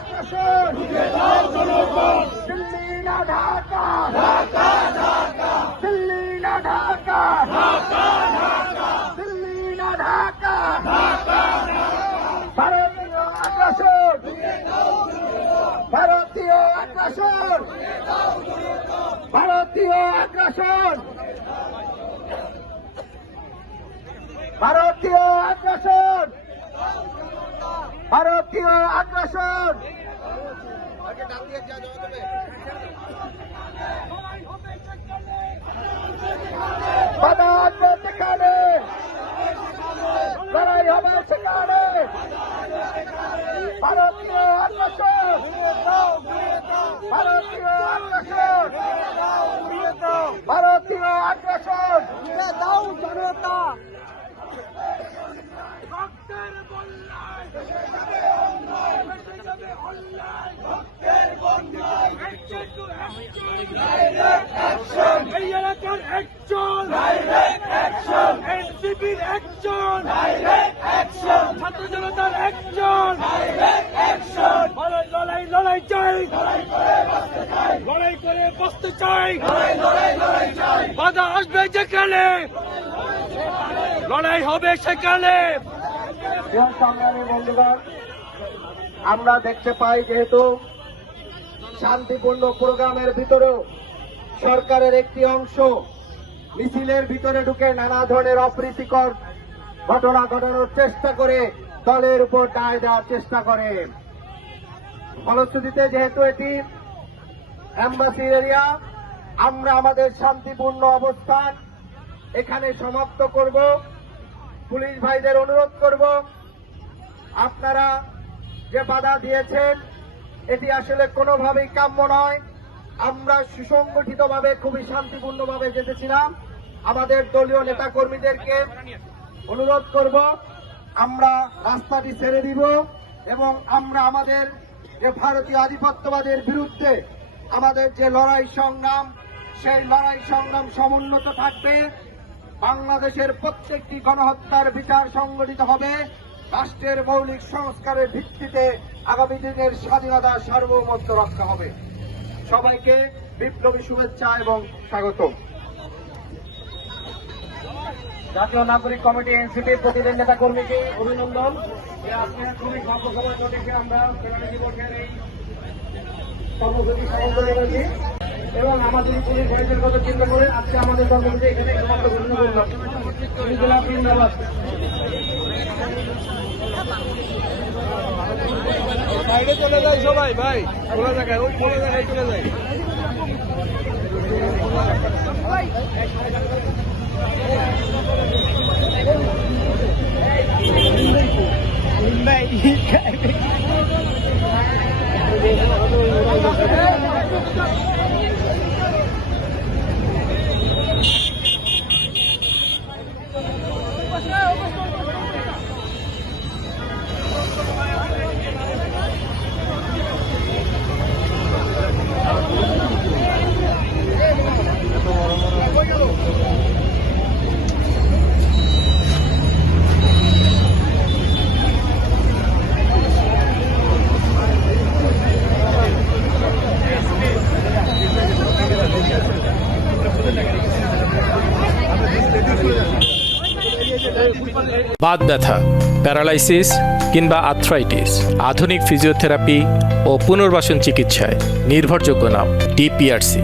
আগ্রাসন দিল্লি না ঢাকা দিল্লি না ঢাকা দিল্লি না ঢাকা ভারতীয় আগ্রাসন ভারতীয় আগ্রাসন ভারতীয় আগ্রাসন ভারতীয় আগ্রাসন ভারতীয় আগ্রাসন বাধা আসবে সেখানে লড়াই হবে সেখানে ভারতীয় আগ্রাসন ভারতীয় আগ্রাসন ভারতীয় আগ্রাসন দাও জনতা এই এলাকার একজন এনসিপির একজন ছাত্র জনতার একজন লড়াই চাই লড়াই করে বসতে চাই বাধা আসবে যেখানে লড়াই হবে সেখানে। সংগ্রামী বন্ধুগণ, আমরা দেখতে পাই যেহেতু শান্তিপূর্ণ প্রোগ্রামের ভিতরেও সরকারের একটি অংশ মিছিলের ভিতরে ঢুকে নানা ধরনের অপ্রীতিকর ঘটনা ঘটানোর চেষ্টা করে দলের উপর দায় দেওয়ার চেষ্টা করে। ফলশ্রুতিতে যেহেতু এটি এম্বাসি এরিয়া, আমরা আমাদের শান্তিপূর্ণ অবস্থান এখানে সমাপ্ত করব। পুলিশ ভাইদের অনুরোধ করব, আপনারা যে বাধা দিয়েছেন এটি আসলে কোনোভাবেই কাম্য নয়। আমরা সুসংগঠিতভাবে খুবই শান্তিপূর্ণভাবে যেতেছিলাম। আমাদের দলীয় নেতা কর্মীদেরকে অনুরোধ করব, আমরা রাস্তাটি ছেড়ে দিব এবং আমরা আমাদের যে ভারতীয় আধিপত্যবাদের বিরুদ্ধে আমাদের যে লড়াই সংগ্রাম, সেই লড়াই সংগ্রাম সমুন্নত থাকবে। বাংলাদেশের প্রত্যেকটি গণহত্যার বিচার সংগঠিত হবে। রাষ্ট্রের মৌলিক সংস্কারের ভিত্তিতে আগামী দিনের স্বাধীনতা সার্বভৌমত্ব রক্ষা হবে। সবাইকে বিপ্লবী শুভেচ্ছা এবং স্বাগত। জাতীয় নাগরিক কমিটি এনসিপির প্রতিদিন নেতা কর্মীকে অভিনন্দন। আপনারা খুবই স্বল্প সময় দেখে আমরা দিবসের এই কর্মসূচি সমাপ্ত করেছি এবং আমাদের পুলিশ ভাইদের কথা চিন্তা করে আজকে আমাদের কর্মসূচি এখানে সমাপ্ত ঘোষণা করলাম। জিন্দাবাদ। বাইরে চলে যায় সবাই, ভাই খোলা জায়গায়, ওই খোলা জায়গায় চলে যায়। বাত ব্যথা, প্যারালাইসিস কিংবা আর্থ্রাইটিস, আধুনিক ফিজিওথেরাপি ও পুনর্বাসন চিকিৎসায় নির্ভরযোগ্য নাম ডিপিআরসি।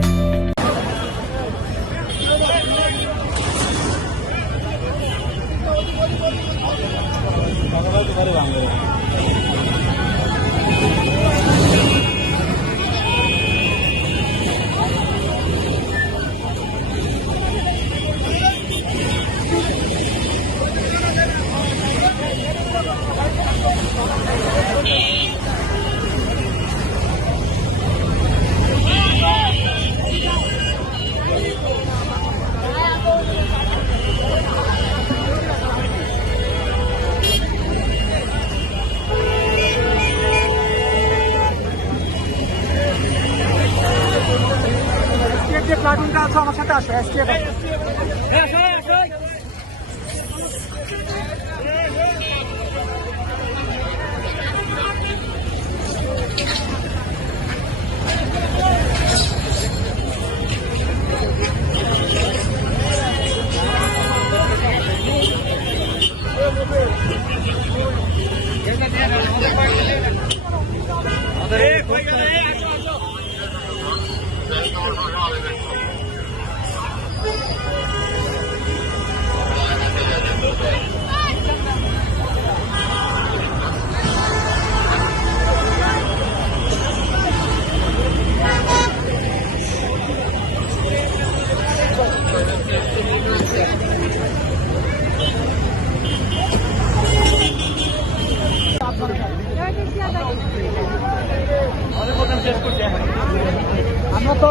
প্লাটুনটা আছে আমার সাথে আসো। এসটিএফ আমরা তো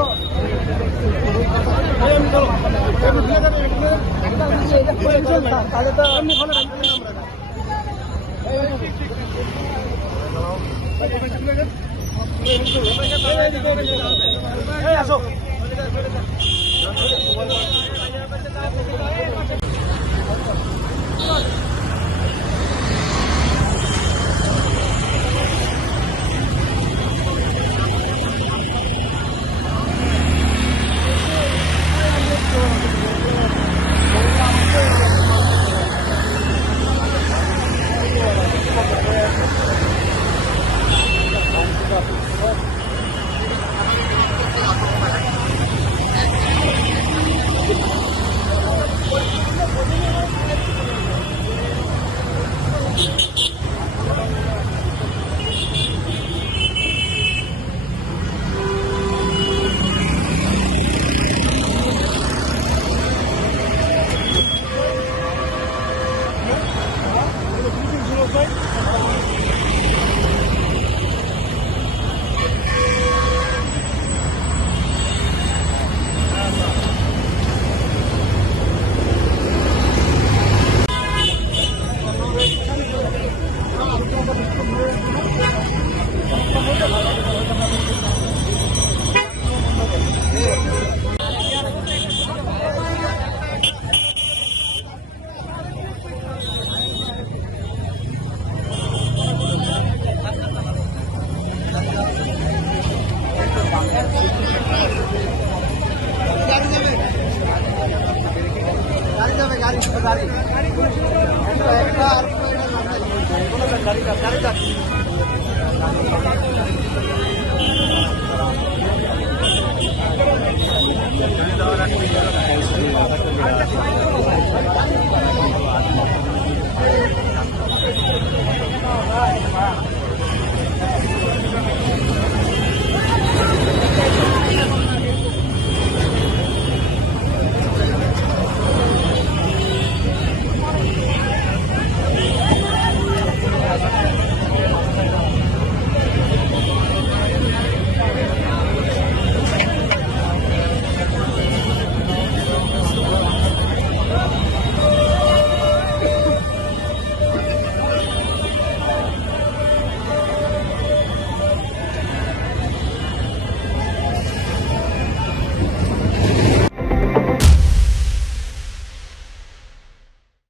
তাহলে তো আসো গাড়ি